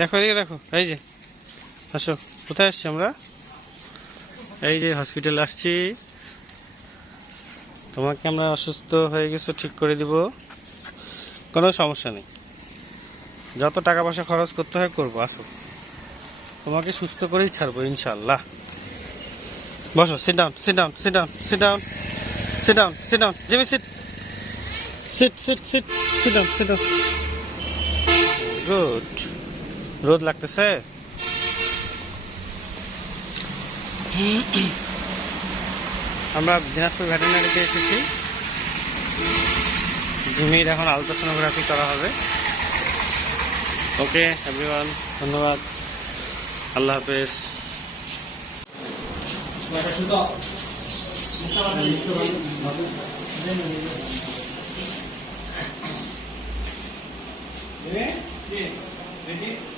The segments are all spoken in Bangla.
দেখো, এদিকে দেখো, এই যে। আসো, কোথায় আসছি আমরা? এই যে হসপিটালে আসছি। তোমাকে আমরা অসুস্থ হয়ে গেছো, ঠিক করে দিব। কোনো সমস্যা নেই। যত টাকা পয়সা খরচ করতে হয়, করব, আসো। তোমাকে সুস্থ করেই ছাড়বো ইনশাল্লাহ বসো sit down sit down sit down sit down sit down sit down Jimmy sit sit down good রোদ লাগতেছে? আমরা দিনাজপুর ভেটেরিনারিতে এসেছি। জিমির এখন আলট্রাসোনোগ্রাফি করা হবে। ওকে এভরিওয়ান ধন্যবাদ। আল্লাহ হাফেজ। যে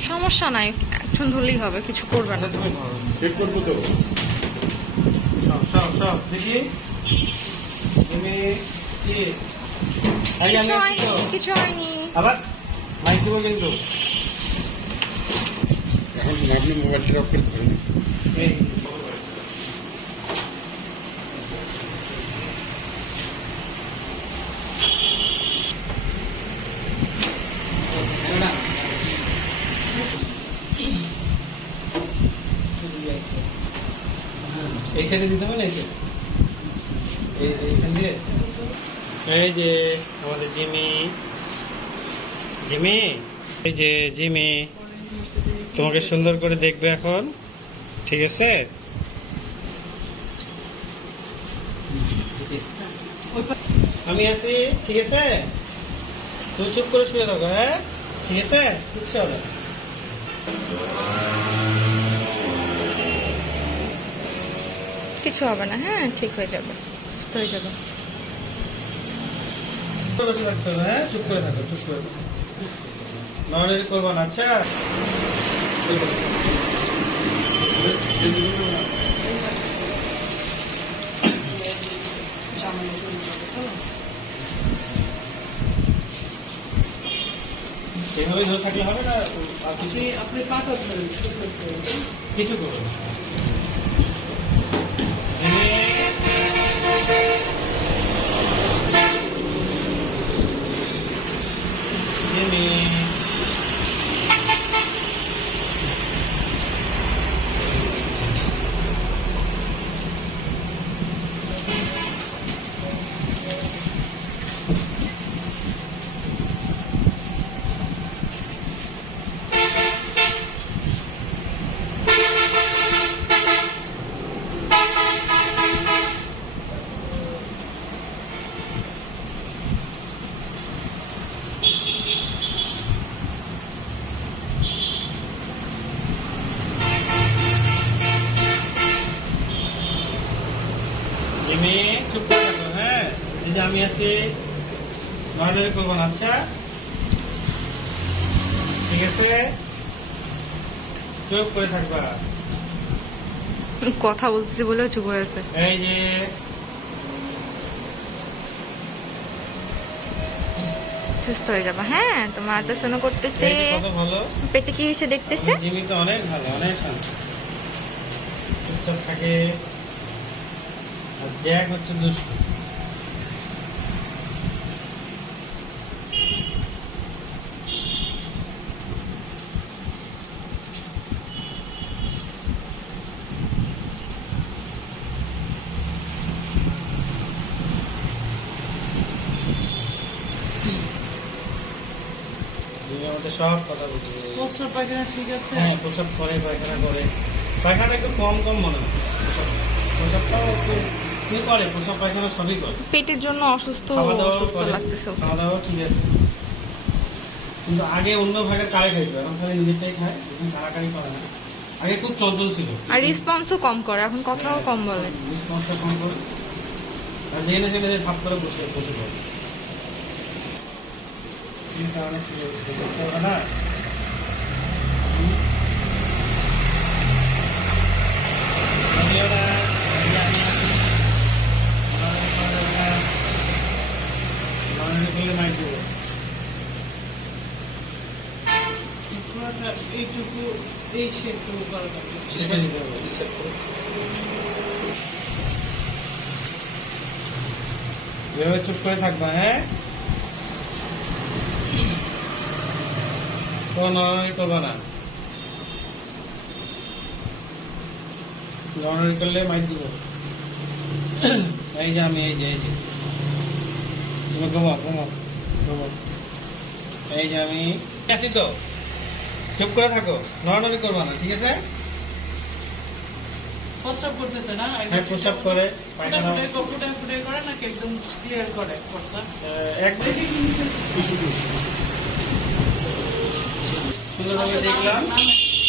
সমস্যা নাই একজন ধরলেই হবে কিছু করবে না। করব তো। কিছু আমি হয়নি কিছু আবার মাইক দেবো কিন্তু। এখন মোবাইলটা অফ করে সাইডে দিতে হবে না এই যে আমাদের জিমি। জিমি? এই যে জিমি, তোমাকে সুন্দর করে দেখবে এখন। ঠিক আছে? আমি আছি, ঠিক আছে? তুমি চুপ করে শুয়ে থাকো হ্যাঁ? ঠিক আছে? কিচ্ছু কিছু হবে না হ্যাঁ ঠিক হয়ে যাবে। সুস্থ হয়ে যাবে। চুপ করে হ্যাঁ? চুপ করে থাকো চুপ করে থাকো। করব না আচ্ছা এইভাবে ধরে থাকলে হবে না? আর কিছু? আপনি পাতা কিছু করবেন জিমি চুপ করে থাকো হ্যাঁ? এই যে আমি আছি নড়ানড়ি করব না আচ্ছা? ঠিক আছে? চুপ করে থাকবা। কথা বলতেছি বলেও চুপ হয়ে আছে। এই যে সুস্থ হয়ে যাবে হ্যাঁ? তোমার আল্ট্রাসাউন্ড করতেছে। পেটে কি হয়েছে দেখতেছে? জিমি তো অনেক ভালো অনেক শান্ত। থাকে। জ্যাক হচ্ছে দুষ্ট। আমাদের সব কথা বুঝে প্রস্রাব পায়খানা ঠিক আছে? হ্যাঁ প্রসাব করে পায়খানা করে। পায়খানা একটু কম কম মনে হয়। প্রসাব প্রসাবটাও একটু কি করে প্রসাব পায়খানা সবই করে। পেটের জন্য অসুস্থ অসুস্থ লাগতেছে খাওয়া দাওয়া ঠিক আছে। কিন্তু আগে অন্য ভাগে কারে খাইতো? এখন খালি নিজেরটাই খায় এখন কারাকারি করে না। আগে খুব চঞ্চল ছিল। আর রেসপন্সও কম করে এখন কথাও কম বলে। রেসপন্সটা কম করে। আর যেখানে সেখানে ভাব করে বসে বসে পড়ে। এই কারণে কি হচ্ছে? না হুম? আমিও না, আমি আমি আছি। আমার আমার না। আমার করলে মাইর দেবো। এইটুকু এই শেপটুকু করা দরকার সেটা দিতে হবে। এভাবে চুপ করে থাকবা হ্যাঁ? কোনো নড়ানড়ি করবা না। নড়ানড়ি করলে মাইক দিব। এই যে আমি, এই যে এই যে। তুমি ঘুমাও ঘুমাও ঘুমাও। এই যে আমি। আছি তো? চুপ করে থাকো। নড়ানড়ি করবা না, ঠিক আছে? প্রস্রাব করতেছে না? হ্যাঁ প্রসাব করে পায়খানা ফুটে করে একদম ক্লিয়ার করে প্রস্রাব? এক সুন্দরভাবে দেখলাম।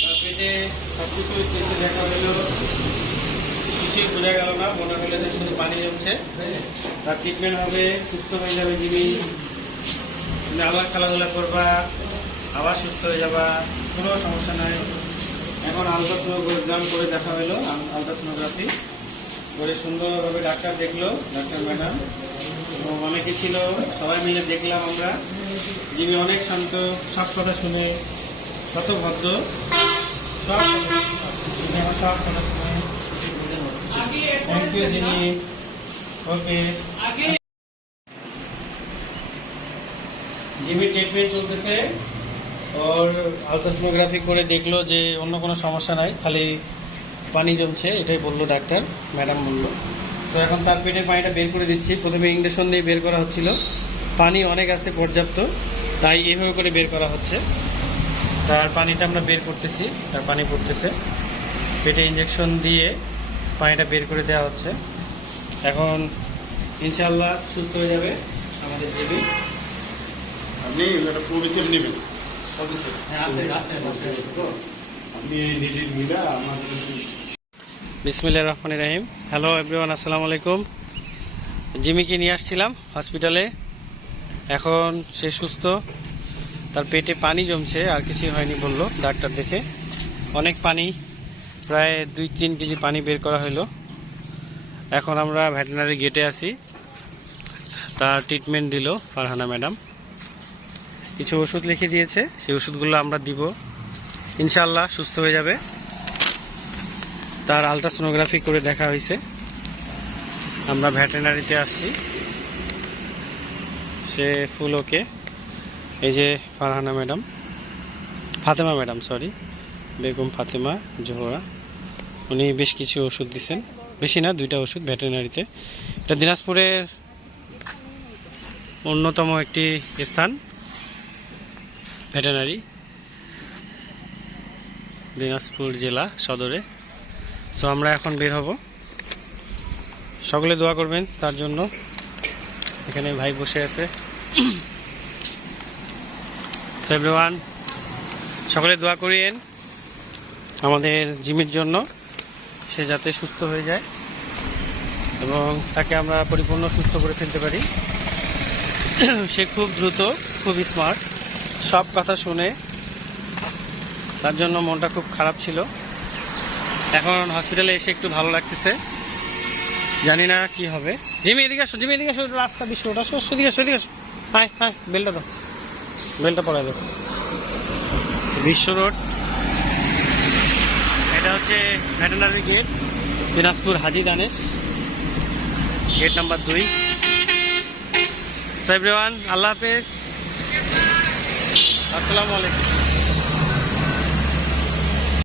তার পেটে সবকিছু দেখা হলো কিছুই বোঝা গেল না মনে হলো যে শুধু পানি জমছে। তার ট্রিটমেন্ট হবে সুস্থ হয়ে যাবে যিনি তুমি আবার খেলাধুলা করবা আবার সুস্থ হয়ে যাবা কোনো সমস্যা নাই। এখন আলট্রাসোনোগ্রাম করে দেখা হলো আলট্রাসোনোগ্রাফি। করে সুন্দরভাবে ডাক্তার দেখল ডাক্তার ম্যাডাম। এবং অনেকে ছিল সবাই মিলে দেখলাম আমরা। যিনি অনেক শান্ত সব কথা শুনে কত ভদ্র। সব কথা শুনে সব কথা শুনে থ্যাংক ইউ যিনি ওকে ট্রিটমেন্ট চলতেছে ওর আলট্রাসোনোগ্রাফি করে দেখল যে অন্য কোনো সমস্যা নাই, খালি পানি জমছে, এটাই বলল ডাক্তার, ম্যাডাম বলল। তো এখন তার পেটের পানিটা বের করে দিচ্ছি, প্রথমে ইঞ্জেকশন দিয়ে বের করা হচ্ছিল। পানি অনেক আছে পর্যাপ্ত, তাই এভাবে করে বের করা হচ্ছে। তার পানিটা আমরা বের করতেছি, তার পানি পড়তেছে। পেটে ইঞ্জেকশন দিয়ে পানিটা বের করে দেওয়া হচ্ছে। এখন ইনশাল্লাহ সুস্থ হয়ে যাবে আমাদের দেবী আপনি প্রবেশের নেবেন। আপনি নিজের মিলা আমার বিসমিল্লা রহমান রাহিম। হ্যালো এভরিওয়ান আসসালামু আলাইকুম। জিমিকে নিয়ে আসছিলাম হসপিটালে এখন সে সুস্থ। তার পেটে পানি জমছে আর কিছুই হয়নি বলল ডাক্তার দেখে। অনেক পানি প্রায় দুই তিন কেজি পানি বের করা হলো। এখন আমরা ভেটেনারি গেটে আছি। তার ট্রিটমেন্ট দিল ফারহানা ম্যাডাম। কিছু ওষুধ লিখে দিয়েছে, সেই ওষুধগুলো আমরা দিব। ইনশাল্লাহ সুস্থ হয়ে যাবে। তার আলট্রাসোনোগ্রাফি করে দেখা হয়েছে। আমরা ভেটেনারিতে আসছি। সে ফুল ওকে। এই যে Farhana madam. Fatema madam sorry Begum Fatema Zohra. উনি বেশ কিছু ওষুধ দিচ্ছেন বেশি না, দুইটা ওষুধ ভেটেনারিতে এটা দিনাজপুরের অন্যতম একটি স্থান। ভেটেনারি দিনাজপুর জেলা সদরে। সো আমরা এখন বের হব। সকলে দোয়া করবেন তার জন্য। এখানে ভাই বসে আছে। এভরিওয়ান সকলে দোয়া করিয়েন আমাদের জিমের জন্য। সে যাতে সুস্থ হয়ে যায় এবং তাকে আমরা পরিপূর্ণ সুস্থ করে ফেলতে পারি। সে খুব দ্রুত খুব স্মার্ট সব কথা শুনে তার জন্য মনটা খুব খারাপ ছিল। এখন হসপিটালে এসে একটু ভালো লাগতেছে। জানি না কি হবে। জিমি, এদিকে আসো, জিমি, এদিকে আসো রাস্তা বিশ্ব ওটা আসো এদিকে আসো এদিকে আসো। হাই হাই বেলটা দাও। বেলটা পড়াই দাও। বিশ্ব রোড। এটা হচ্ছে veterinary gate Dinajpur Haji Danesh. Gate number দুই। সাহেব রেওয়ান আল্লাহ হাফেজ। আসসালামু আলাইকুম।